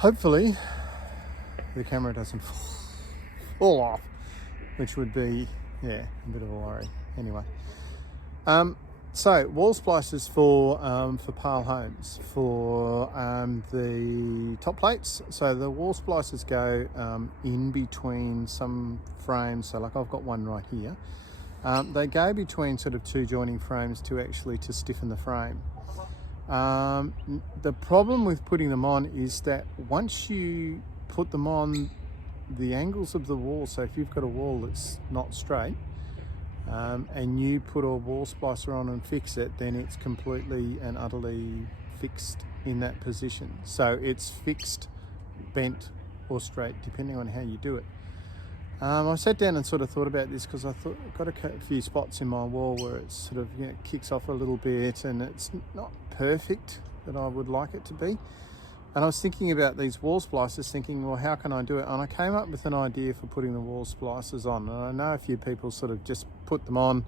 Hopefully the camera doesn't fall off, which would be, yeah, a bit of a worry. Anyway, so wall splicers for PAAL Homes for the top plates. So the wall splicers go in between some frames. So like I've got one right here. They go between sort of two joining frames to stiffen the frame. The problem with putting them on is that once you put them on, the angles of the wall, so if you've got a wall that's not straight, and you put a wall splicer on and fix it, then it's completely and utterly fixed in that position. So it's fixed, bent or straight, depending on how you do it. I sat down and sort of thought about this because I thought I've got a few spots in my wall where it's sort of, you know, kicks off a little bit and it's not perfect that I would like it to be. And I was thinking about these wall splicers, thinking, well, how can I do it? And I came up with an idea for putting the wall splicers on. And I know a few people sort of just put them on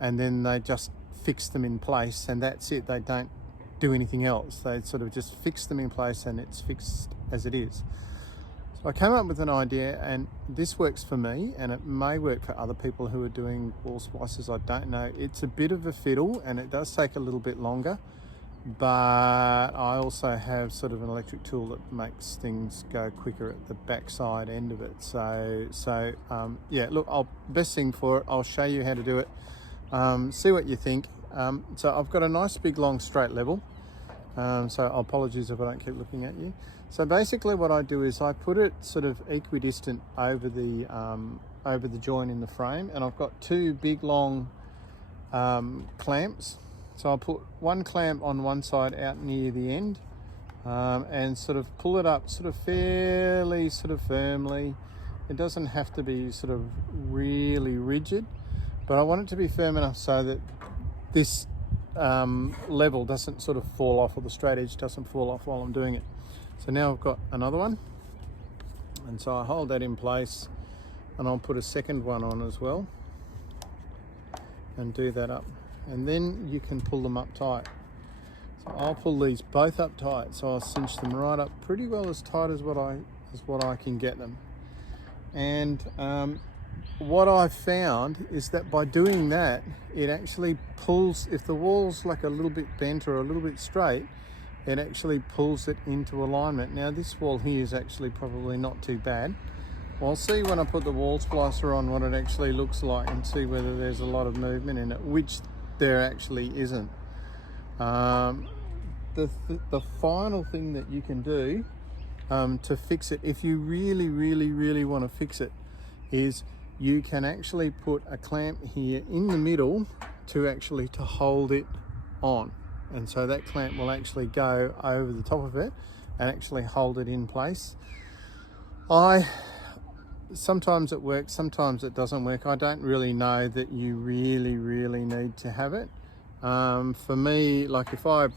and then they just fix them in place and that's it. They don't do anything else. They sort of just fix them in place and it's fixed as it is. So I came up with an idea, and this works for me and it may work for other people who are doing wall splicers. I don't know. It's a bit of a fiddle and it does take a little bit longer, but I also have sort of an electric tool that makes things go quicker at the backside end of it. So yeah, look, best thing for it, I'll show you how to do it. See what you think. So I've got a nice big long straight level. So apologies if I don't keep looking at you. So basically what I do is I put it sort of equidistant over the joint in the frame, and I've got two big long clamps. So I'll put one clamp on one side out near the end, and sort of pull it up sort of fairly sort of firmly. It doesn't have to be sort of really rigid, but I want it to be firm enough so that this level doesn't sort of fall off, or the straight edge doesn't fall off while I'm doing it. So now I've got another one, and so I hold that in place and I'll put a second one on as well and do that up, and then you can pull them up tight. So I'll pull these both up tight, so I'll cinch them right up pretty well, as tight as what I can get them. And what I've found is that by doing that, it actually pulls, if the wall's like a little bit bent or a little bit straight, it actually pulls it into alignment. Now this wall here is actually probably not too bad. I'll see when I put the wall splicer on what it actually looks like and see whether there's a lot of movement in it, which there actually isn't. The final thing that you can do to fix it, if you really want to fix it, is you can actually put a clamp here in the middle to hold it on. And so that clamp will actually go over the top of it and actually hold it in place. Sometimes it works, sometimes it doesn't work. I don't really know that you really need to have it. For me, like if I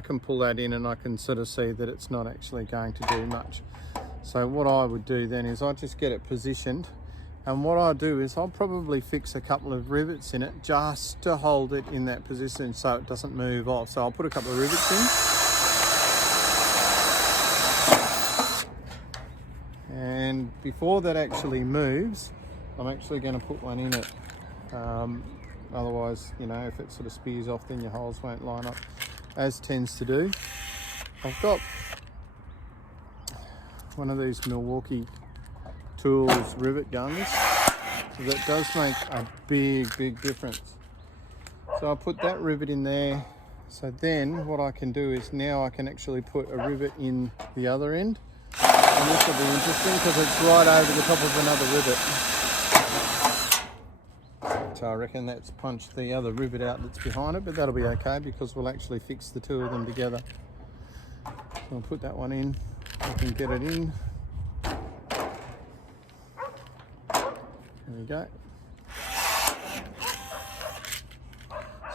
can pull that in and I can sort of see that it's not actually going to do much. So what I would do then is I just get it positioned, and what I'll do is I'll probably fix a couple of rivets in it just to hold it in that position so it doesn't move off. So I'll put a couple of rivets in. And before that actually moves, I'm actually going to put one in it. Otherwise, you know, if it sort of spears off, then your holes won't line up, as tends to do. I've got one of these Milwaukee Tools rivet guns that does make a big difference. So I put that rivet in there. So then what I can do is now I can actually put a rivet in the other end, and this will be interesting because it's right over the top of another rivet. So I reckon that's punched the other rivet out that's behind it, but that'll be okay because we'll actually fix the two of them together. So I'll put that one in, I can get it in. There we go.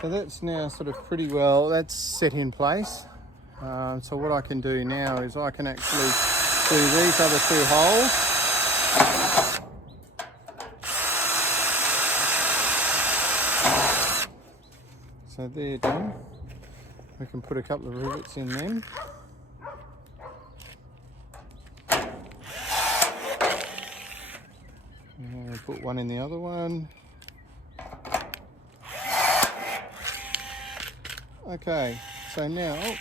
So that's now sort of pretty well, that's set in place. So what I can do now is I can actually do these other two holes. So they're done. We can put a couple of rivets in them. put one in the other one. Okay, so now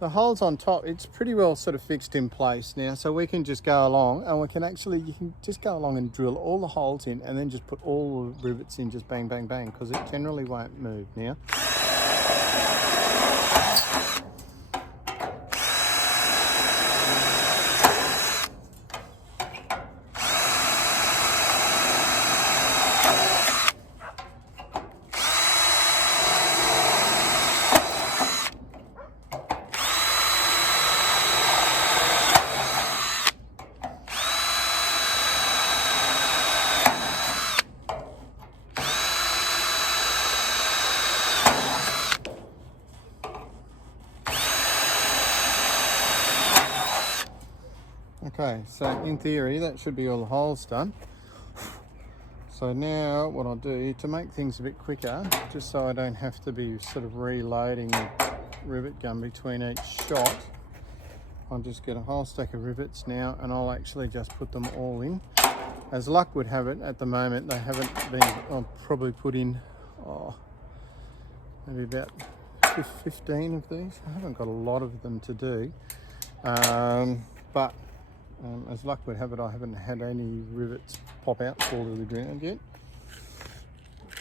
the holes on top, it's pretty well sort of fixed in place now, so we can just go along and you can just go along and drill all the holes in and then just put all the rivets in, just bang, bang, bang, because it generally won't move now. Okay, so in theory that should be all the holes done. So now what I'll do to make things a bit quicker, just so I don't have to be sort of reloading the rivet gun between each shot, I'll just get a whole stack of rivets now and I'll actually just put them all in. As luck would have it, at the moment they haven't been, I'll probably put in maybe about 15 of these. I haven't got a lot of them to do, but as luck would have it, I haven't had any rivets pop out, fall to the ground yet.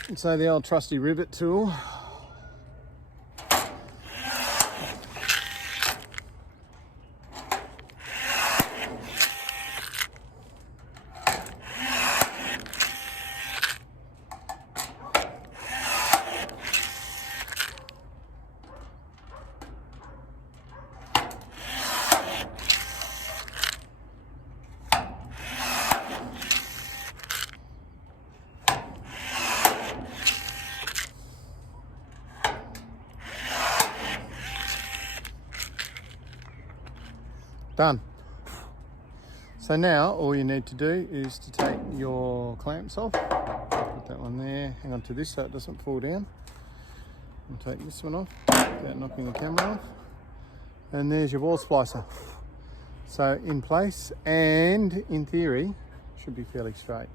And so the old trusty rivet tool. Done. So now all you need to do is to take your clamps off, put that one there, hang on to this so it doesn't fall down, and take this one off without knocking the camera off, and there's your wall splicer. So in place, and in theory should be fairly straight.